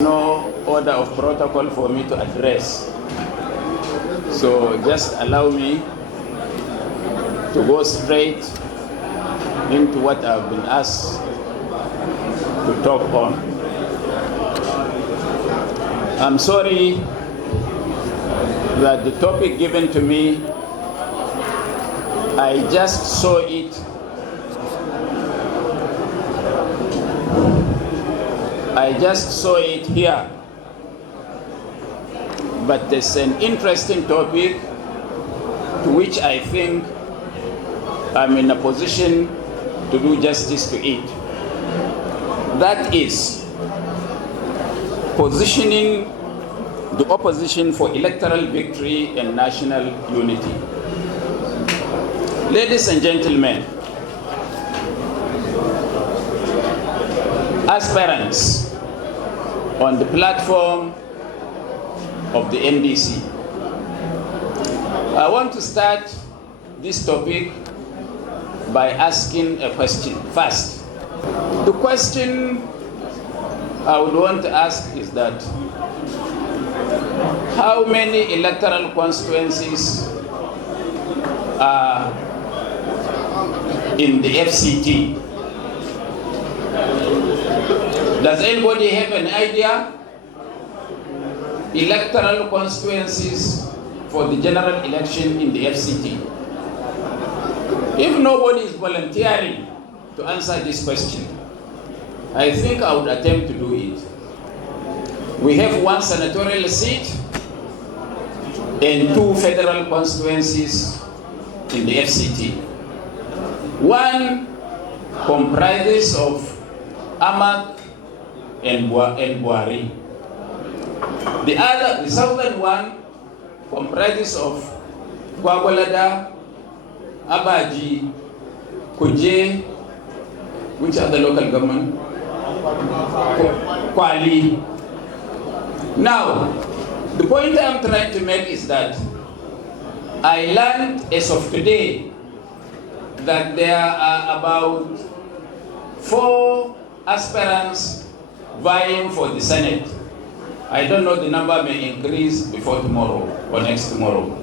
No order of protocol for me to address. So just allow me to go straight into what I've been asked to talk on. I'm sorry that the topic given to me, I just saw it here, but it's an interesting topic to which I think I'm in a position to do justice to it. That is positioning the opposition for electoral victory and national unity. Ladies and gentlemen, aspirants on the platform of the NDC, I want to start this topic by asking a question first. The question I would want to ask is that how many electoral constituencies are in the FCT? Does anybody have an idea? Electoral constituencies for the general election in the FCT. If nobody is volunteering to answer this question, I think I would attempt to do it. We have one senatorial seat and 2 federal constituencies in the FCT. One comprises of Amak and Buari. The southern one comprises of Gwagwalada, Abaji, Kuje, which are the local government? Kwali. Now, the point I'm trying to make is that I learned as of today that there are about 4 aspirants vying for the Senate. I don't know, the number may increase before tomorrow or next tomorrow.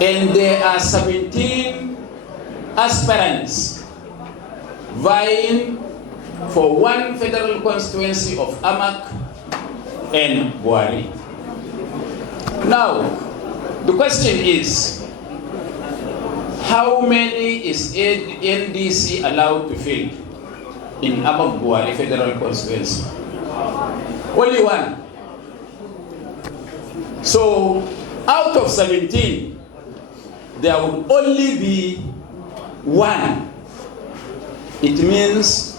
And there are 17 aspirants vying for 1 federal constituency of Amak and Buari. Now, the question is, how many is NDC allowed to fill in Amak Buari federal constituency? Only 1. So, out of 17, there would only be 1. It means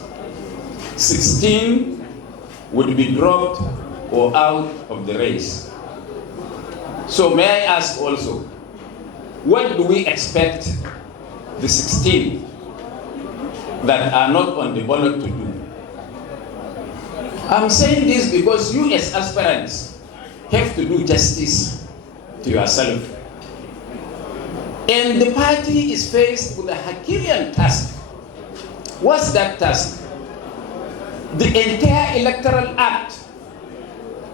16 would be dropped or out of the race. So may I ask also, what do we expect the 16 that are not on the ballot to do? I'm saying this because you as aspirants have to do justice to yourself. And the party is faced with a Herculean task. What's that task? The entire Electoral Act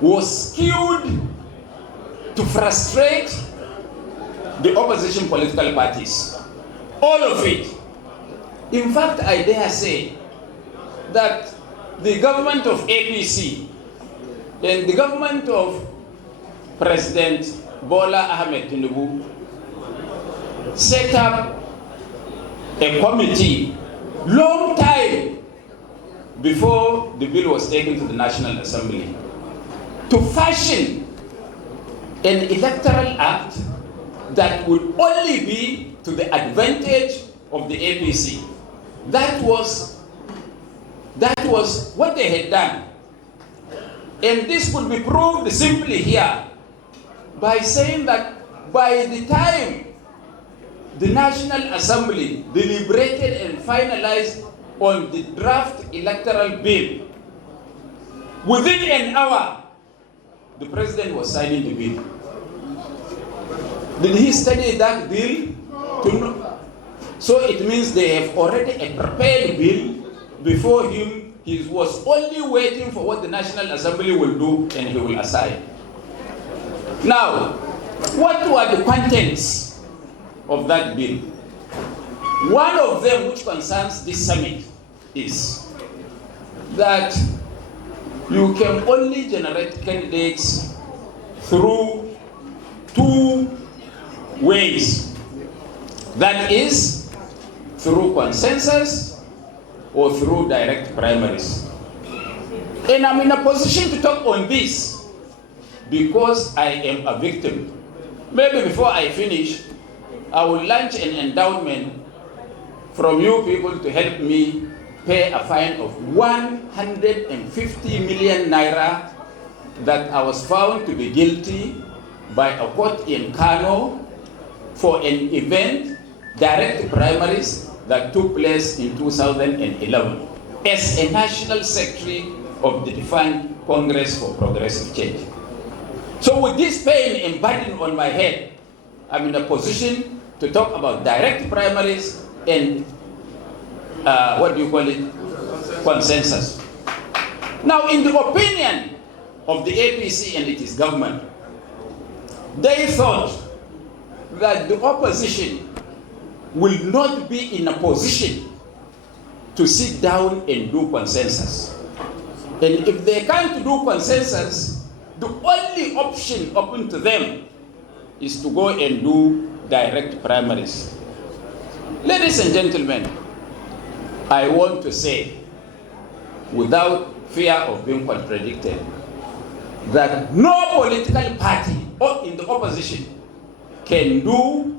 was skewed to frustrate the opposition political parties. All of it. In fact, I dare say that the government of APC and the government of President Bola Ahmed Tinubu set up a committee long time before the bill was taken to the National Assembly to fashion an electoral act that would only be to the advantage of the APC. That was what they had done. And this could be proved simply here by saying that by the time the National Assembly deliberated and finalized on the draft electoral bill, within an hour, the president was signing the bill. Did he study that bill? So it means they have already a prepared bill before him he was only waiting for what the National Assembly will do and he will assign. Now, what were the contents of that bill? One of them, which concerns this summit, is that you can only generate candidates through two ways. That is, through consensus or through direct primaries. And I'm in a position to talk on this because I am a victim. Maybe before I finish, I will launch an endowment from you people to help me pay a fine of 150 million naira that I was found to be guilty by a court in Kano for an event, direct primaries, that took place in 2011 as a national secretary of the defined Congress for Progressive Change. So with this pain and burden on my head, I'm in a position to talk about direct primaries and consensus. Now, in the opinion of the APC and its government, they thought that the opposition will not be in a position to sit down and do consensus. And if they can't do consensus, the only option open to them is to go and do direct primaries. Ladies and gentlemen, I want to say, without fear of being contradicted, that no political party or in the opposition can do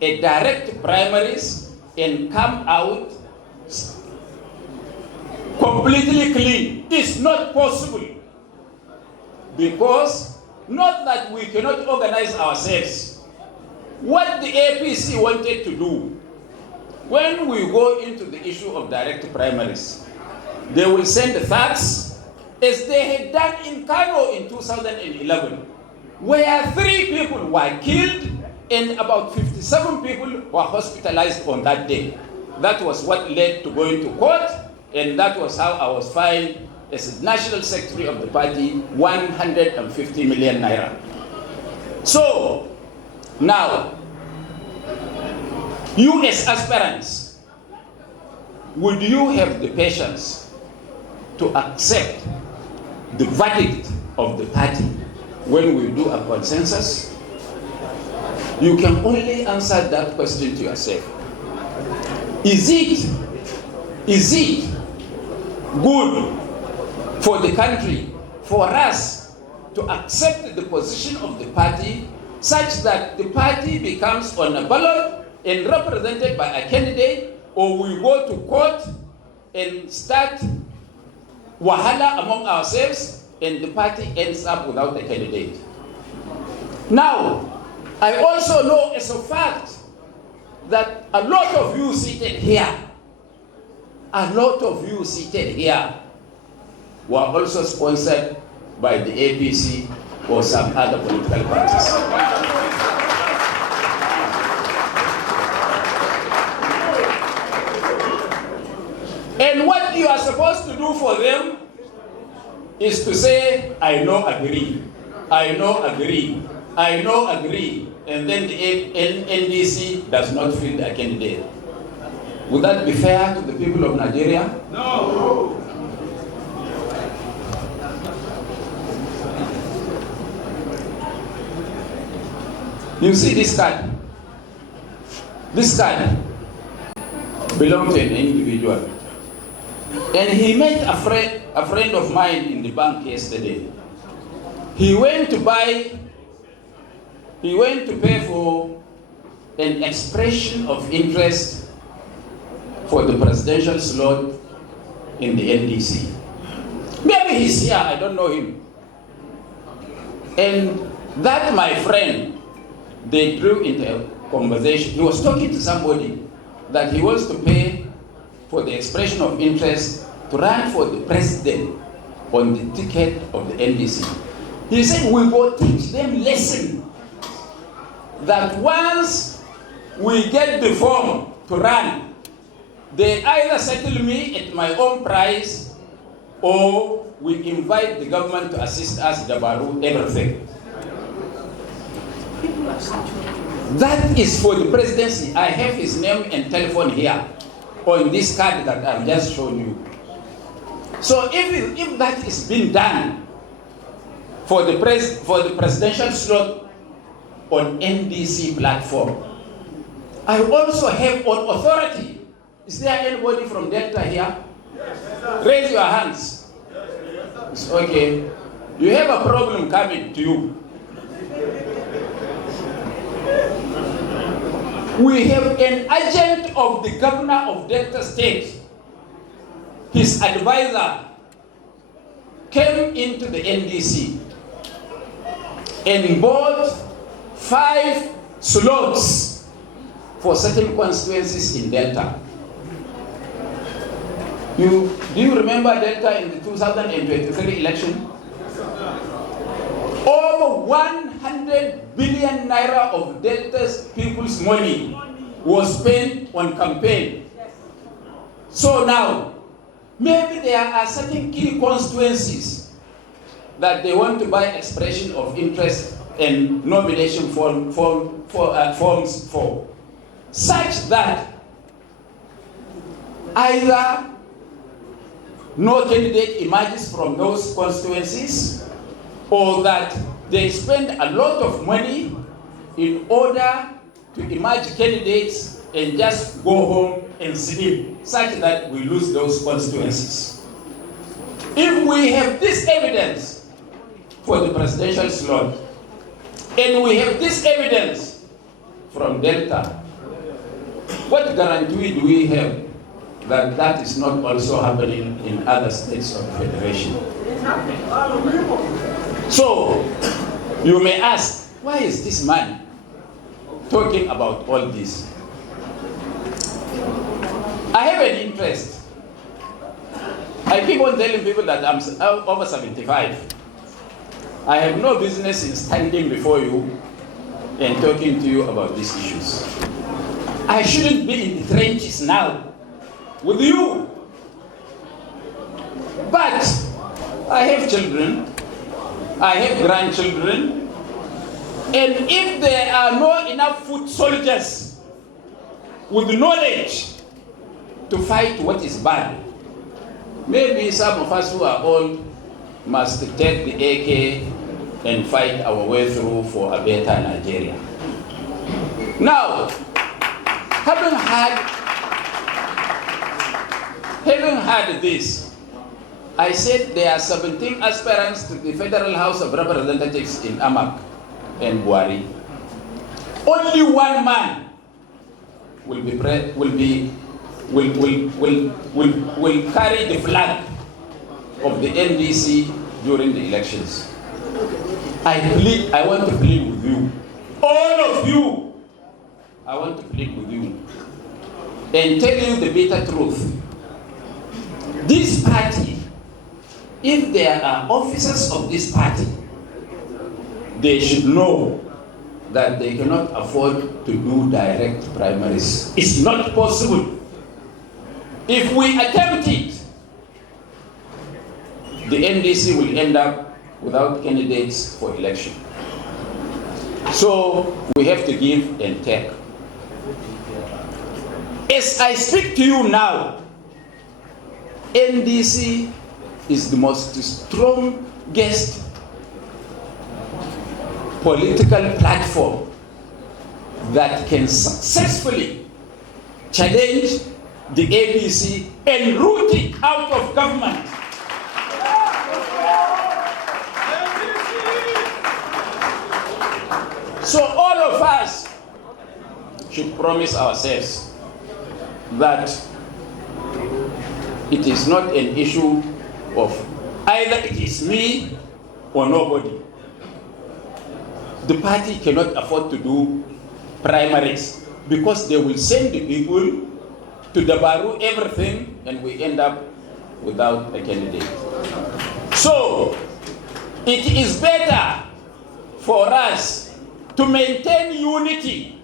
a direct primaries and come out completely clean. It's not possible. Because, not that we cannot organize ourselves. What the APC wanted to do, when we go into the issue of direct primaries, they will send the facts, as they had done in Kano in 2011, where 3 people were killed and about 57 people were hospitalized on that day. That was what led to going to court, and that was how I was fined as National Secretary of the party 150 million naira. So, now, you as aspirants, would you have the patience to accept the verdict of the party when we do a consensus? You can only answer that question to yourself. Is it good for the country, for us, to accept the position of the party such that the party becomes on a ballot and represented by a candidate, or we go to court and start wahala among ourselves and the party ends up without a candidate? Now, I also know as a fact that a lot of you seated here were also sponsored by the APC or some other political parties. And what you are supposed to do for them is to say, I know, agree, and then the NDC does not field a candidate. Would that be fair to the people of Nigeria? No. You see this card? This card belongs to an individual. And he met a friend of mine in the bank yesterday. He went to pay for an expression of interest for the presidential slot in the NDC. Maybe he's here, I don't know him. And that, my friend, they drew into a conversation. He was talking to somebody that he wants to pay for the expression of interest to run for the president on the ticket of the NDC. He said, we will teach them lesson that once we get the form to run, they either settle me at my own price or we invite the government to assist us Dabaru everything. That is for the presidency. I have his name and telephone here on this card that I've just shown you. So if that is being done for the presidential slot on NDC platform, I also have on authority. Is there anybody from Delta here? Yes. Raise your hands. It's okay. You have a problem coming to you. We have an agent of the governor of Delta State. His advisor came into the NDC and bought 5 slots for certain constituencies in Delta. Do you remember Delta in the 2023 election? Over 100 billion naira of Delta's people's money was spent on campaign. So now, maybe there are certain key constituencies that they want to buy expression of interest and nomination forms for, such that either no candidate emerges from those constituencies, or that they spend a lot of money in order to emerge candidates and just go home and sleep, such that we lose those constituencies. If we have this evidence for the presidential slot, and we have this evidence from Delta, what guarantee do we have that that is not also happening in other states of the Federation? So, you may ask, why is this man talking about all this? I have an interest. I keep on telling people that I'm over 75. I have no business in standing before you and talking to you about these issues. I shouldn't be in the trenches now with you. But I have children, I have grandchildren, and if there are not enough foot soldiers with knowledge to fight what is bad, maybe some of us who are old must take the AK and fight our way through for a better Nigeria. Now, having had this, I said there are 17 aspirants to the Federal House of Representatives in Amak and Buari. Only one man will carry the flag of the NDC during the elections. I want to plead with you, all of you. I want to plead with you and tell you the bitter truth. This party, if there are officers of this party, they should know that they cannot afford to do direct primaries. It's not possible. If we attempt it, the NDC will end up without candidates for election. So we have to give and take. As I speak to you now, NDC is the most strongest political platform that can successfully challenge the ABC and root it out of government. So all of us should promise ourselves that it is not an issue of either it is me or nobody. The party cannot afford to do primaries because they will send the people to Dabaru everything and we end up without a candidate. So it is better for us to maintain unity,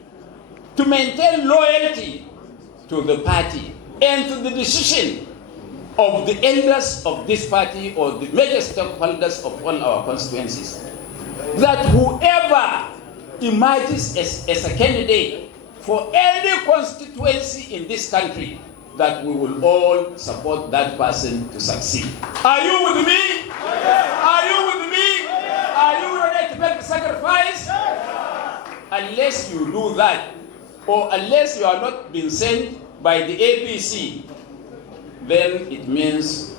to maintain loyalty to the party and to the decision of the elders of this party or the major stakeholders of all our constituencies, that whoever emerges as a candidate for any constituency in this country, that we will all support that person to succeed. Are you with me? Are you with me? Are you ready to make the sacrifice? Unless you do that, or unless you are not being sent by the APC, then it means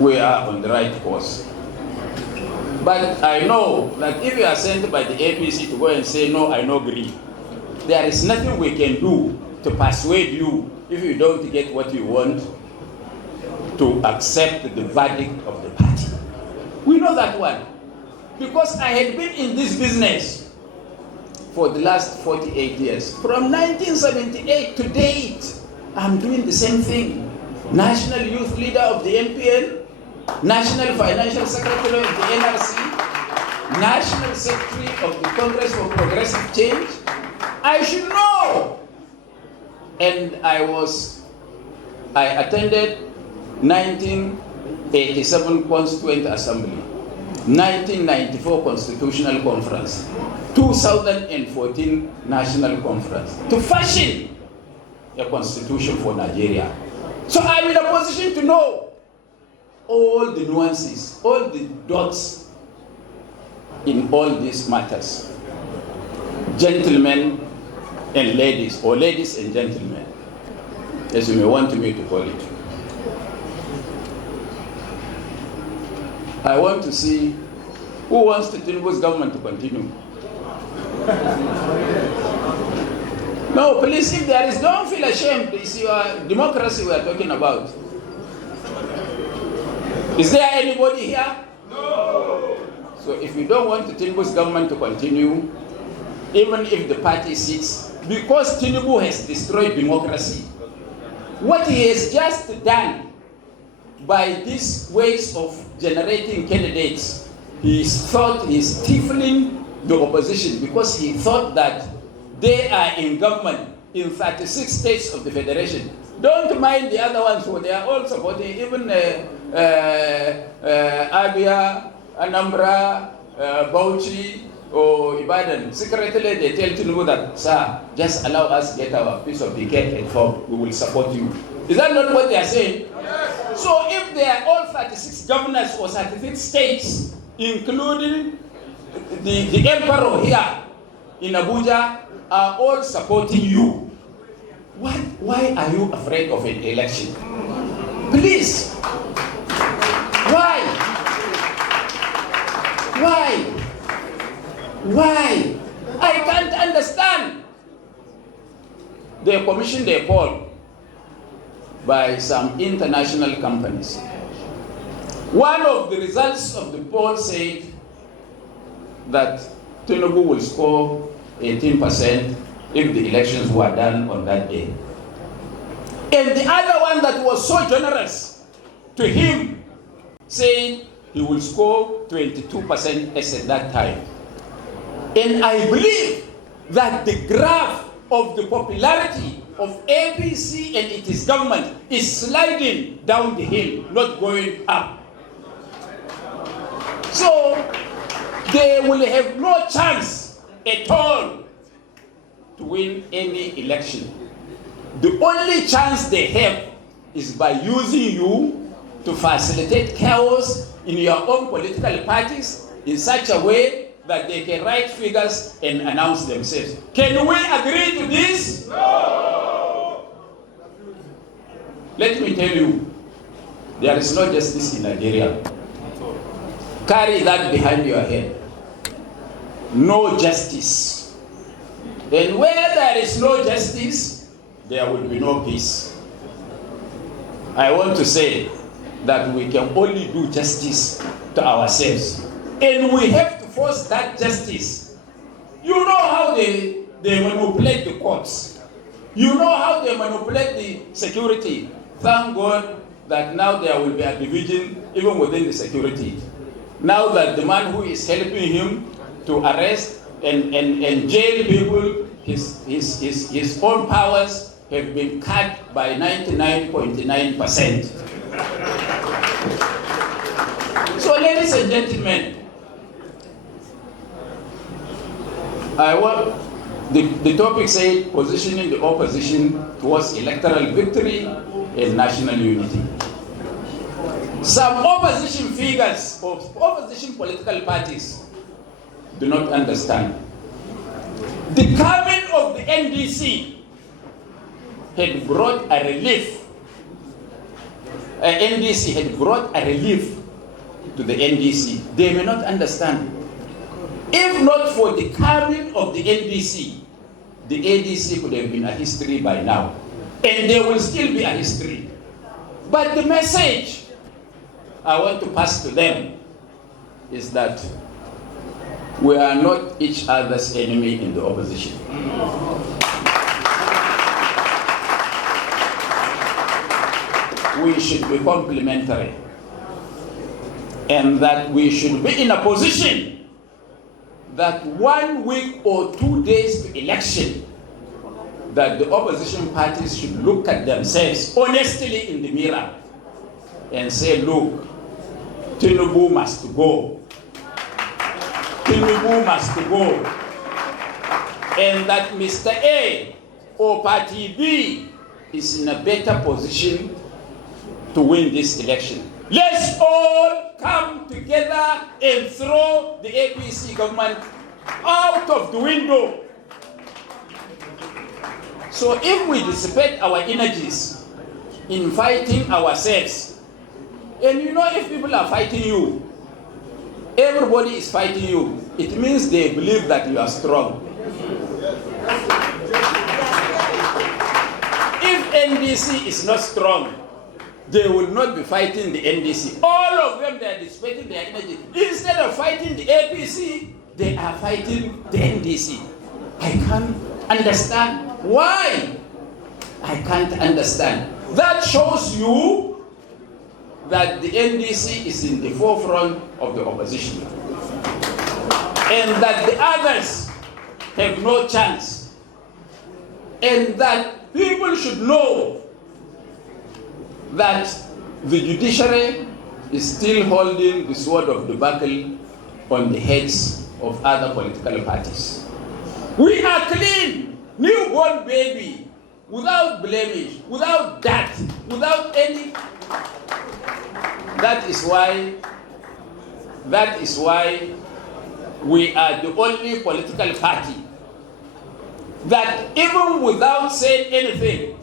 we are on the right course. But I know that if you are sent by the APC to go and say, no, I no agree, there is nothing we can do to persuade you if you don't get what you want to accept the verdict of the party. We know that one. Because I had been in this business for the last 48 years. From 1978 to date, I'm doing the same thing. National Youth Leader of the NPN, National Financial Secretary of the NRC, National Secretary of the Congress for Progressive Change. I should know. And I attended 1987 Constituent Assembly, 1994 Constitutional Conference, 2014 National Conference, to fashion a constitution for Nigeria. So I'm in a position to know all the nuances, all the dots in all these matters. Gentlemen and ladies, or ladies and gentlemen, as you may want me to call it. I want to see who wants the Tinubu's government to continue. No, please, if there is, don't feel ashamed. It's your democracy we are talking about. Is there anybody here? No. So if you don't want the Tinubu's government to continue, even if the party sits, because Tinubu has destroyed democracy, what he has just done by these ways of generating candidates, he thought he's stifling the opposition because he thought that they are in government in 36 states of the federation. Don't mind the other ones who they are all supporting, even Abia, Anambra, Bauchi, or Ibadan. Secretly, they tell Tinubu that, sir, just allow us to get our piece of the cake and form. We will support you. Is that not what they are saying? Yes. So if they are all 36 governors or 36 states, including the emperor here in Abuja, are all supporting you, why are you afraid of an election? Please. Why? I can't understand. They commissioned a poll by some international companies. One of the results of the poll said that Tinubu will score 18% if the elections were done on that day. And the other one that was so generous to him, saying he will score 22% as at that time. And I believe that the graph of the popularity of APC and its government is sliding down the hill, not going up. So they will have no chance at all to win any election. The only chance they have is by using you to facilitate chaos in your own political parties in such a way that they can write figures and announce themselves. Can we agree to this? No! Let me tell you, there is no justice in Nigeria. Carry that behind your head. No justice. And where there is no justice, there will be no peace. I want to say that we can only do justice to ourselves. And we have to force that justice. You know how they manipulate the courts. You know how they manipulate the security. Thank God that now there will be a division even within the security. Now that the man who is helping him to arrest and jail people, his own powers have been cut by 99.9%. So, ladies and gentlemen, the topic said positioning the opposition towards electoral victory and national unity. Some opposition figures of opposition political parties do not understand. The coming of the NDC had brought a relief. NDC had brought a relief to the NDC. They may not understand. If not for the coming of the NDC, the ADC could have been a history by now. And there will still be a history. But the message I want to pass to them is that we are not each other's enemy in the opposition. We should be complementary. And that we should be in a position that 1 week or 2 days to election, that the opposition parties should look at themselves honestly in the mirror and say, look, Tinubu must go. Tinubu must go. And that Mr. A or Party B is in a better position to win this election. Let's all come together and throw the APC government out of the window. So if we dissipate our energies in fighting ourselves, and you know, if people are fighting you, everybody is fighting you, it means they believe that you are strong. If NDC is not strong, they will not be fighting the NDC. All of them, they are dissipating their energy. Instead of fighting the APC, they are fighting the NDC. I can't understand why. I can't understand. That shows you that the NDC is in the forefront of the opposition. And that the others have no chance. And that people should know that the judiciary is still holding the sword of the battle on the heads of other political parties. We are clean, newborn baby, without blemish, without dirt, without any. That is why we are the only political party that even without saying anything,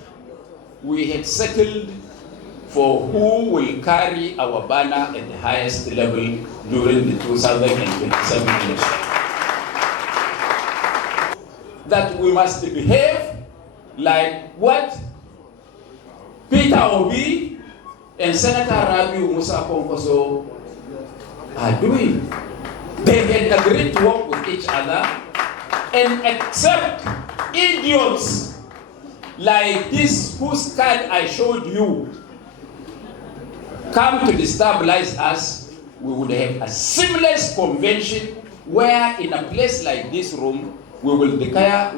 we had settled for who will carry our banner at the highest level during the 2027 election. That we must behave like what Peter Obi and Senator Rabiu Musa Konkoso are doing. They had agreed to work with each other and accept idiots like this whose card I showed you come to destabilize us. We would have a seamless convention where in a place like this room, we will declare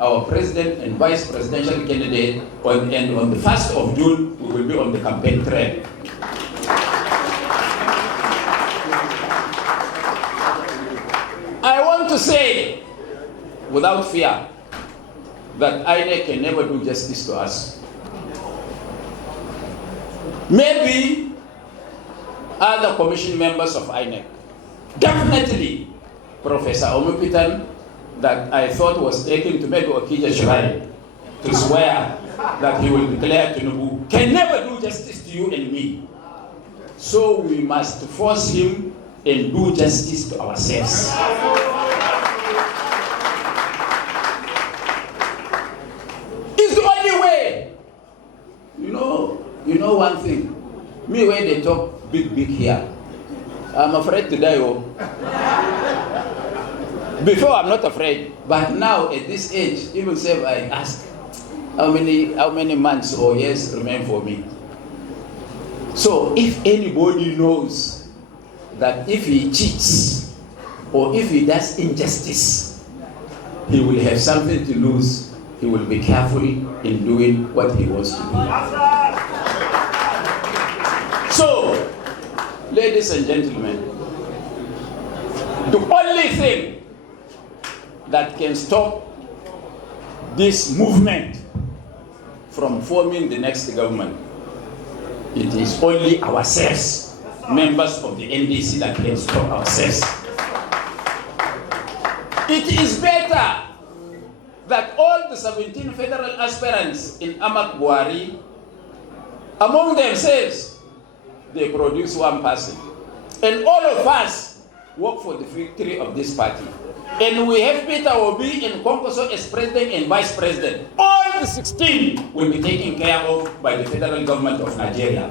our president and vice presidential candidate, and on the 1st of June, we will be on the campaign trail. I want to say, without fear, that INEC can never do justice to us. Maybe other commission members of INEC, definitely Professor Omupitan, that I thought was taken to maybe Okija Shrine to swear that he will declare Tinubu, can never do justice to you and me. So we must force him and do justice to ourselves. It's the only way. You know one thing. Me, when they talk big here, I'm afraid to die. Before, I'm not afraid. But now, at this age, even say I ask, how many months or years remain for me? So, if anybody knows that if he cheats or if he does injustice, he will have something to lose, he will be careful in doing what he wants to do. So, ladies and gentlemen, the only thing that can stop this movement from forming the next government, it is only ourselves, members of the NDC, that can stop ourselves. It is better that all the 17 federal aspirants in Amak Buhari, among themselves, they produce one person. And all of us work for the victory of this party. And we have Peter Obi and Konkoso as president and vice president. All the 16 will be taken care of by the federal government of Nigeria.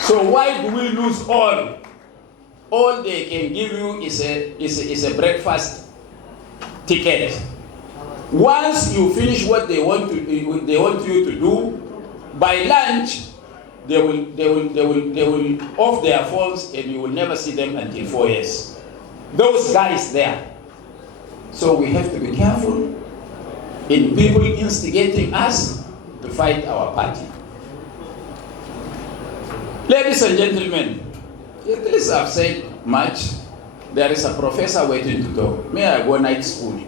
So why do we lose all? All they can give you is a breakfast ticket. Once you finish what they want you to do, by lunch they will off their phones and you will never see them until 4 years. Those guys there. So we have to be careful in people instigating us to fight our party. Ladies and gentlemen, at least I've said much. There is a professor waiting to talk. May I go night school?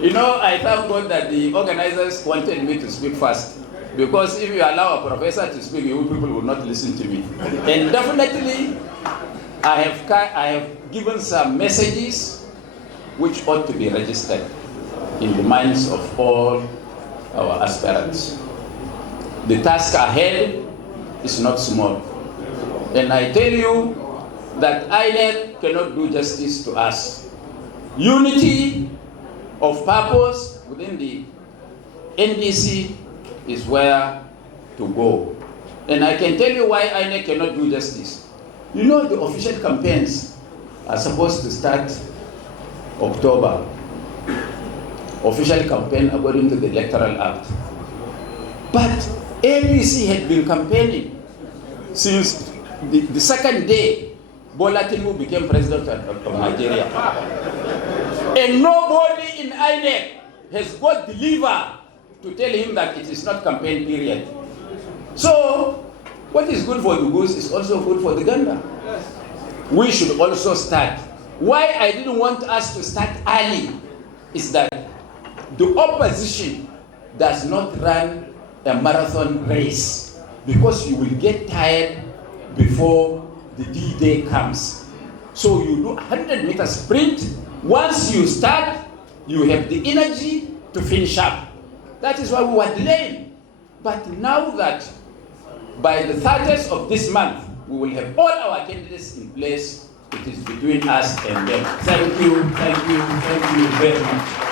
You know, I thank God that the organizers wanted me to speak fast. Because if you allow a professor to speak, you people will not listen to me. And definitely, I have given some messages which ought to be registered in the minds of all our aspirants. The task ahead is not small. And I tell you that INEC cannot do justice to us. Unity of purpose within the NDC is where to go. And I can tell you why INEC cannot do justice. You know, the official campaigns are supposed to start October. Official campaign according to the Electoral Act. But APC had been campaigning since the second day Bola Tinubu became president of Nigeria. And nobody in INEC has got the lever to tell him that it is not campaign period. So, what is good for the goose is also good for the gander. We should also start. Why I didn't want us to start early is that the opposition does not run a marathon race, because you will get tired before the D-Day comes. So you do 100-meter sprint. Once you start, you have the energy to finish up. That is why we were delaying. But now that by the 30th of this month, we will have all our candidates in place, it is between us and them. Thank you very much.